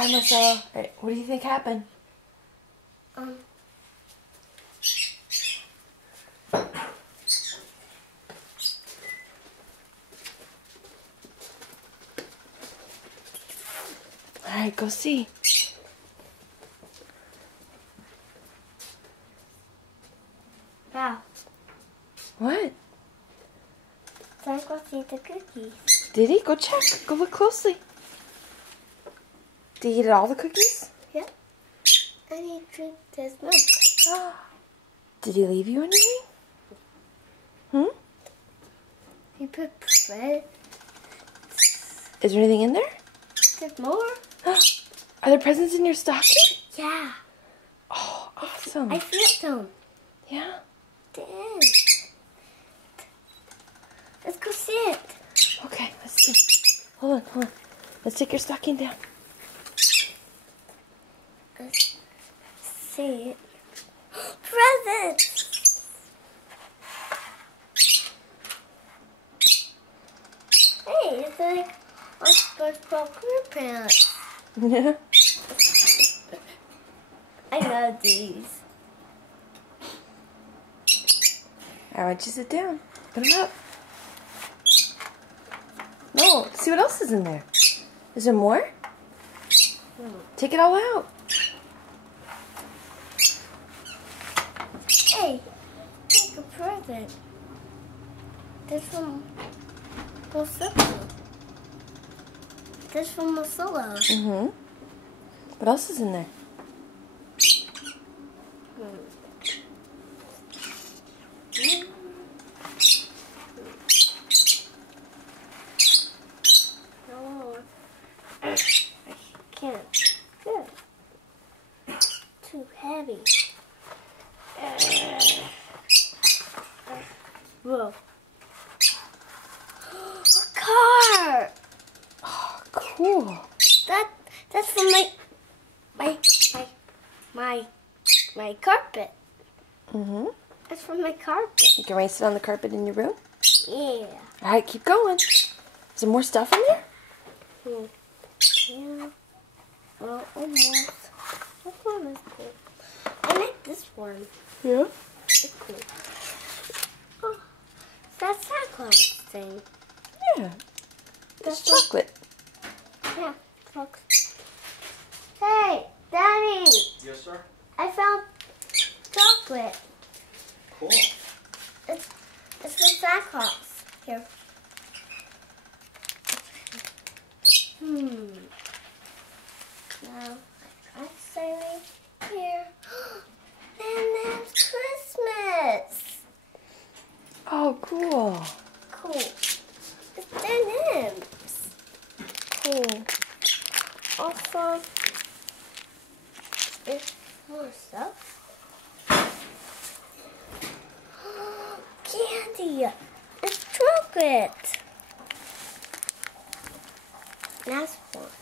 Hi, Marcella. Right, what do you think happened? Alright, go see. Wow. What? Let's go see the cookies. Did he? Go check. Go look closely. Did he eat all the cookies? Yeah. And he drank this milk. Did he leave you anything? Hmm? He put bread. Is there anything in there? There's more. Are there presents in your stocking? Yeah. Oh, awesome. I feel them. Yeah? There is. Let's go see it. Okay, let's see. Hold on. Let's take your stocking down. Let's see it. Presents! Hey, it's like our SpongeBob SquarePants. Yeah. I love these. All right, you sit down. Put them up. No, see what else is in there. Is there more? Take it all out. Hey, take a present. This from Marcella. This from Marcella. Mm-hmm. What else is in there? No, I can't. Good. Too heavy. Whoa. A car. Oh, cool. That's from my carpet. Mm-hmm. That's from my carpet. You can erase it on the carpet in your room? Yeah. All right, keep going. Is there more stuff in there? Yeah. Well, almost. This one is cool. I like this one. Yeah. It's cool. Oh, that's Santa Claus thing. Yeah. It's chocolate. Yeah, look. Hey, Daddy! Yes, sir. I found chocolate. Cool. It's from Santa Claus. Here. Now, I say right here. And that's Christmas. Oh, cool. Cool. It's M&M's. Cool. Also, it's more stuff. Candy. It's chocolate. Last one.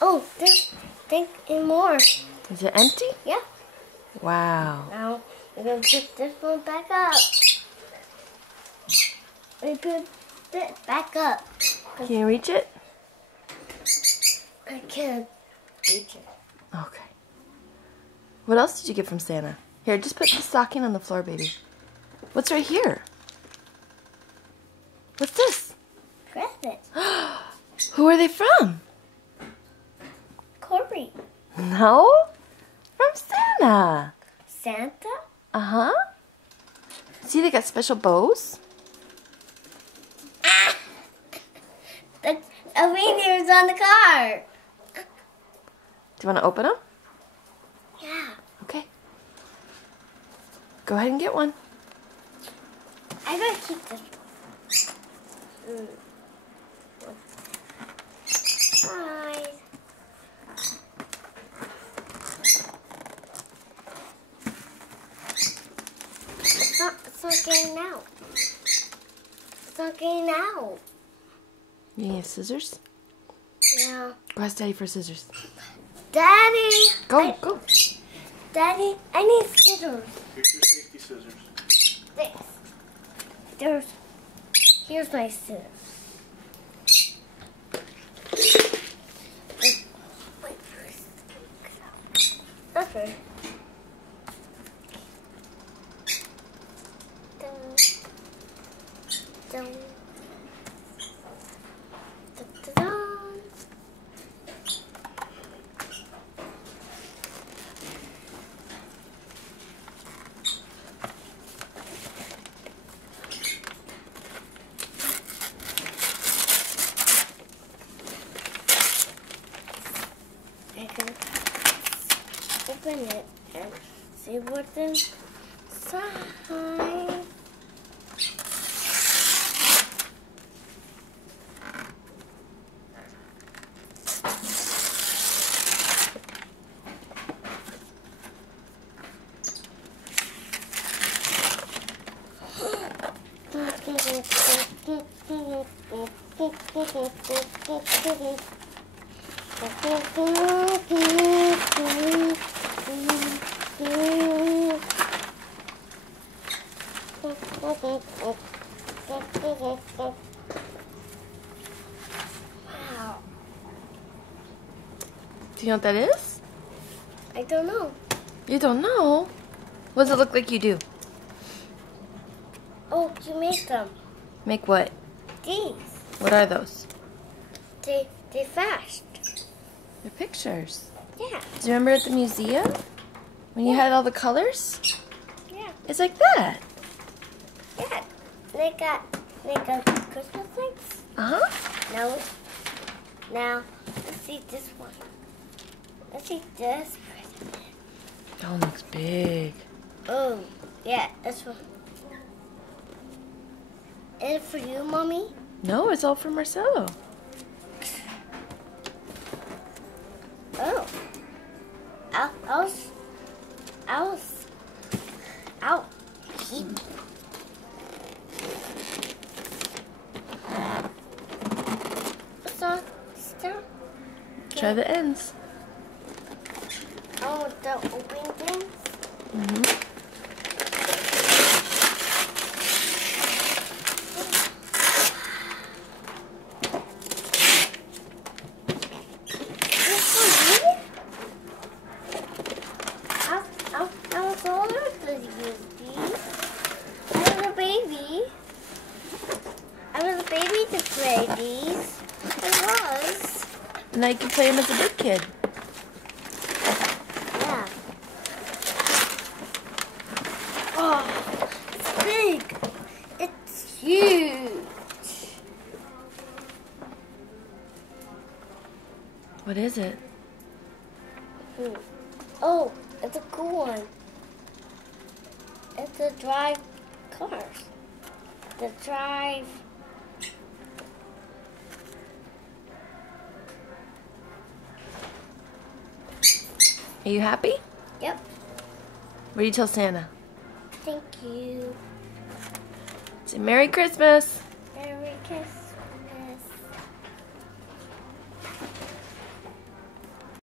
Oh, there's more. Is it empty? Yeah. Wow. Now we're gonna put this one back up. We put it back up. Can you reach it? I can't reach it. Okay. What else did you get from Santa? Here, just put the stocking on the floor, baby. What's right here? What's this? Present. Who are they from? Corey. No? From Santa. Santa? Uh-huh. See, they got special bows. The reindeer's on the car. Do you want to open them? Yeah. Okay. Go ahead and get one. I gotta keep this one. Bye. It's not getting out. It's not getting out. You need scissors? Yeah. Go ask Daddy for scissors. Daddy! Go. Daddy, I need scissors. Here's your safety scissors. Here's my scissors. open it and see what's inside. Wow. Do you know what that is? I don't know. You don't know? What does it look like you do? Oh, you make them. Make what? These. What are those? They fast. They're pictures. Yeah. Do you remember at the museum? When you had all the colors? Yeah. It's like that. Yeah. They got Christmas lights. Uh-huh. Now let's see this one. Let's see this. That one looks big. Oh, yeah, this one. Is it for you, Mommy? No, it's all for Marcelo. Oh. Ow. Stop. Try the ends. Oh, the open things? Mm-hmm. I was older to use these. I was a baby to play these. I was. Now you can play them as a big kid. Yeah. Oh, it's big. It's huge. What is it? Oh, it's a cool one. It's to drive cars. To drive. Are you happy? Yep. What do you tell Santa? Thank you. Say Merry Christmas. Merry Christmas.